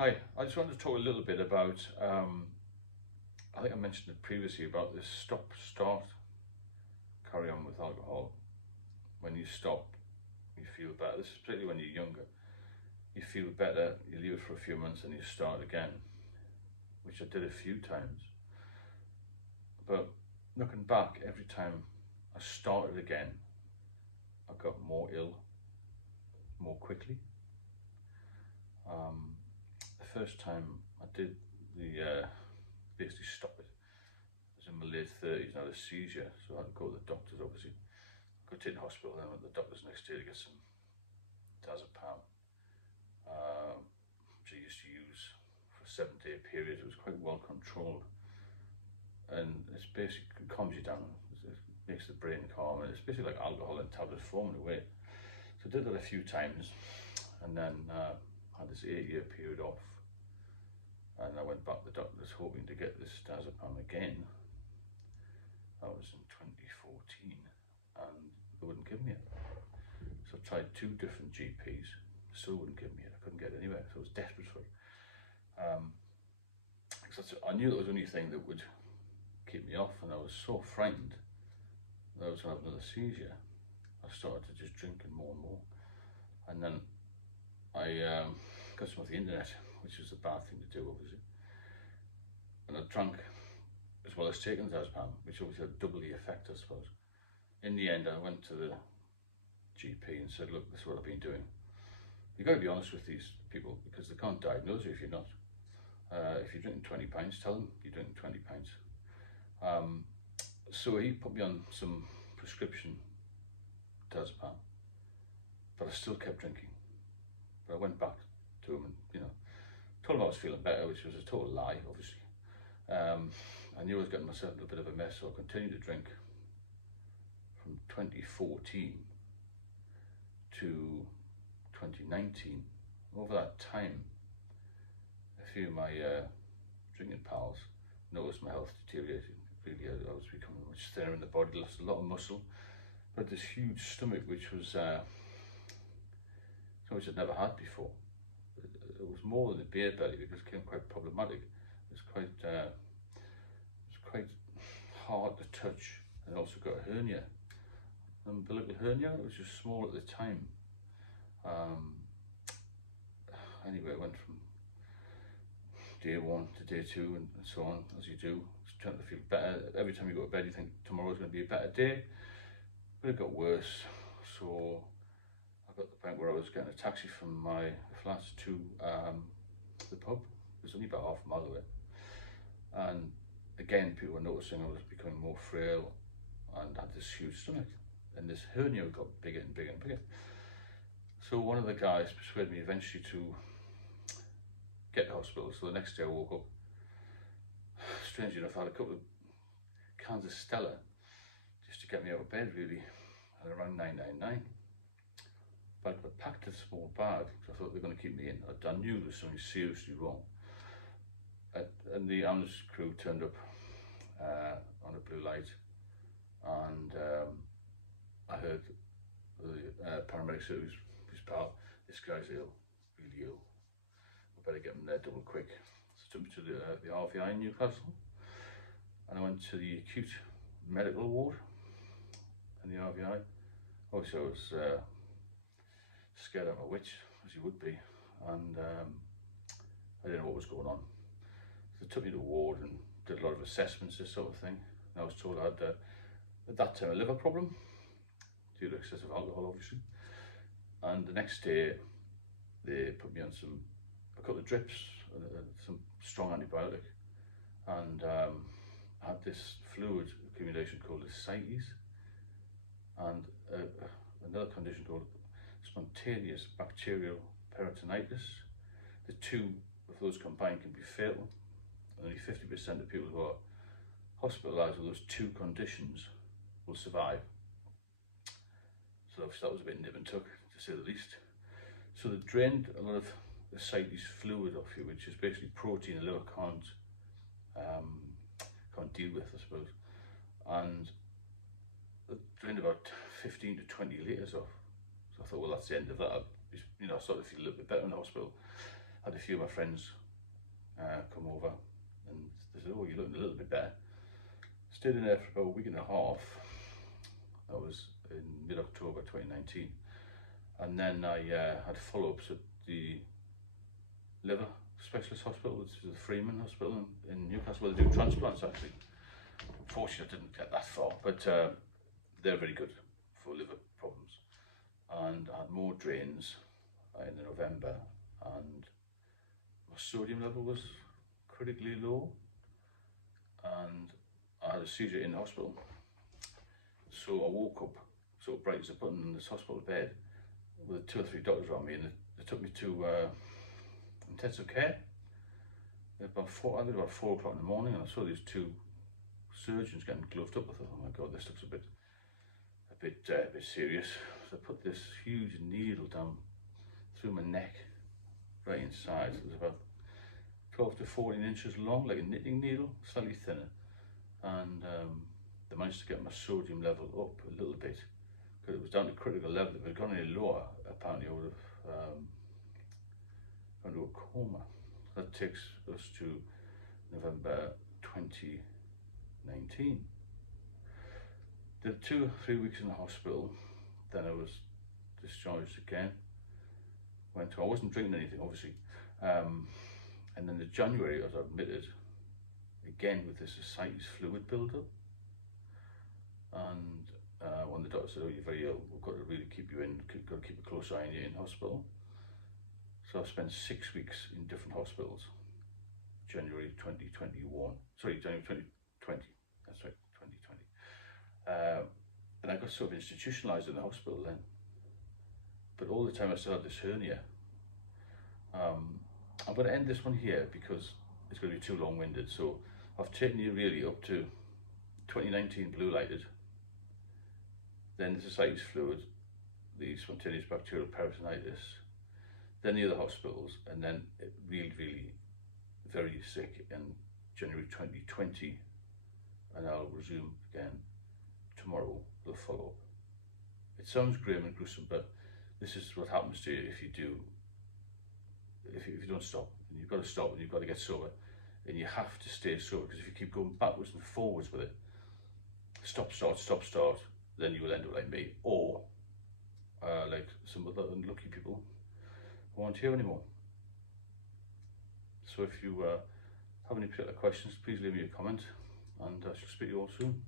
Hi, I just wanted to talk a little bit about, I think I mentioned it previously about this stop, start, carry on with alcohol. When you stop, you feel better. This is particularly when you're younger. You feel better, you leave it for a few months and you start again, which I did a few times. But looking back, every time I started again, I got more ill more quickly. The first time I did basically stop it, I was in my late 30s and I had a seizure, so I had to go to the doctors obviously. Got taken to hospital, then went to the doctors next day to get some diazepam, which I used to use for a 7-day period. It was quite well controlled, and it's basically calms you down. It makes the brain calm, and it's basically like alcohol in tablet form in a way. So I did that a few times, and then had this 8-year period off, and I went back to the doctors hoping to get this diazepam again. That was in 2014, and they wouldn't give me it. So I tried 2 different GPs, still wouldn't give me it. I couldn't get anywhere, so I was desperate for it. Because I knew it was the only thing that would keep me off, and I was so frightened that I was going to have another seizure. I started to just drinking more and more, and then I got some off the internet, which was a bad thing to do, obviously. And I drank as well as taking the diazepam, which obviously had double the effect, I suppose. In the end, I went to the GP and said, "Look, this is what I've been doing." You've got to be honest with these people because they can't diagnose you if you're not. If you're drinking 20 pints, tell them you're drinking 20 pints. So he put me on some prescription diazepam, but I still kept drinking. But I went back to him and, told him I was feeling better, which was a total lie, obviously. I knew I was getting myself in a bit of a mess, so I continued to drink from 2014 to 2019. Over that time, a few of my drinking pals noticed my health deteriorating. Really, I was becoming much thinner in the body, lost a lot of muscle, but this huge stomach, which was something which I'd never had before. It was more than a beer belly because it became quite problematic. It was quite hard to touch, and also got a hernia, an umbilical hernia. It was just small at the time. Anyway, it went from day 1 to day 2 and so on, as you do, trying to feel better. Every time you go to bed you think tomorrow's going to be a better day, but it got worse. So I got to the point where I was getting a taxi from my flat to the pub. It was only about half a mile away, and again people were noticing I was becoming more frail and had this huge stomach, and this hernia got bigger and bigger and bigger. So one of the guys persuaded me eventually to get to hospital. So the next day I woke up, strangely enough I had a couple of cans of Stella just to get me out of bed really, at around 9:99. But I packed a small bag because I thought they were going to keep me in. I knew there was something seriously wrong. And the ambulance crew turned up on a blue light, and I heard the paramedic say, "His pal, this guy's ill, really ill. We better get him there double quick." So took me to the RVI in Newcastle, and I went to the acute medical ward in the RVI. Obviously I was scared out of my wits, as you would be, and I didn't know what was going on. So they took me to the ward and did a lot of assessments, this sort of thing. And I was told I had, at that time, a liver problem due to excessive alcohol, obviously. And the next day, they put me on a couple of drips, some strong antibiotic, and I had this fluid accumulation called ascites, and another condition called spontaneous bacterial peritonitis. The 2 of those combined can be fatal, and only 50% of people who are hospitalised with those 2 conditions will survive. So obviously that was a bit nip and tuck, to say the least. So they drained a lot of ascites fluid off you, which is basically protein the liver can't deal with, I suppose. And they drained about 15 to 20 litres off. So I thought, well, that's the end of that. I started to feel a little bit better in the hospital. Had a few of my friends come over, and they said, "Oh, you're looking a little bit better." Stayed in there for about a week and a half. That was in mid-October 2019. And then I had follow-ups at the liver specialist hospital, which is the Freeman Hospital in Newcastle, where they do transplants actually. Unfortunately, I didn't get that far, but they're very good for liver problems. And I had more drains in November, and my sodium level was critically low, and I had a seizure in the hospital. So I woke up sort of bright as a button in this hospital bed with 2 or 3 doctors around me, and they took me to intensive care. I think about 4 o'clock in the morning, and I saw these 2 surgeons getting gloved up. I thought, oh my God, this looks a bit serious. So I put this huge needle down through my neck, right inside. It was about 12 to 14 inches long, like a knitting needle, slightly thinner. And they managed to get my sodium level up a little bit, because it was down to critical level. If it had gone any lower, apparently I would have gone to a coma. That takes us to November 2019. Did 2 or 3 weeks in the hospital, then I was discharged again. I wasn't drinking anything, obviously. And then in January, I was admitted again with this ascites fluid buildup. And when the doctor said, "Oh, you're very ill, we've got to really keep you in, got to keep a close eye on you in hospital." So I spent 6 weeks in different hospitals. January 2020, that's right, 2020. And I got sort of institutionalized in the hospital then. But all the time I still had this hernia. I'm going to end this one here because it's going to be too long-winded. So I've taken you really up to 2019 blue lighted, then the ascites fluid, the spontaneous bacterial peritonitis, then the other hospitals, and then really, really very sick in January 2020, and I'll resume again tomorrow with a follow-up. It sounds grim and gruesome, but this is what happens to you if you don't stop. And you've got to stop, and you've got to get sober, and you have to stay sober, because if you keep going backwards and forwards with it, stop, start, then you will end up like me, or like some other unlucky people who aren't here anymore. So if you have any particular questions, please leave me a comment, and I shall speak to you all soon.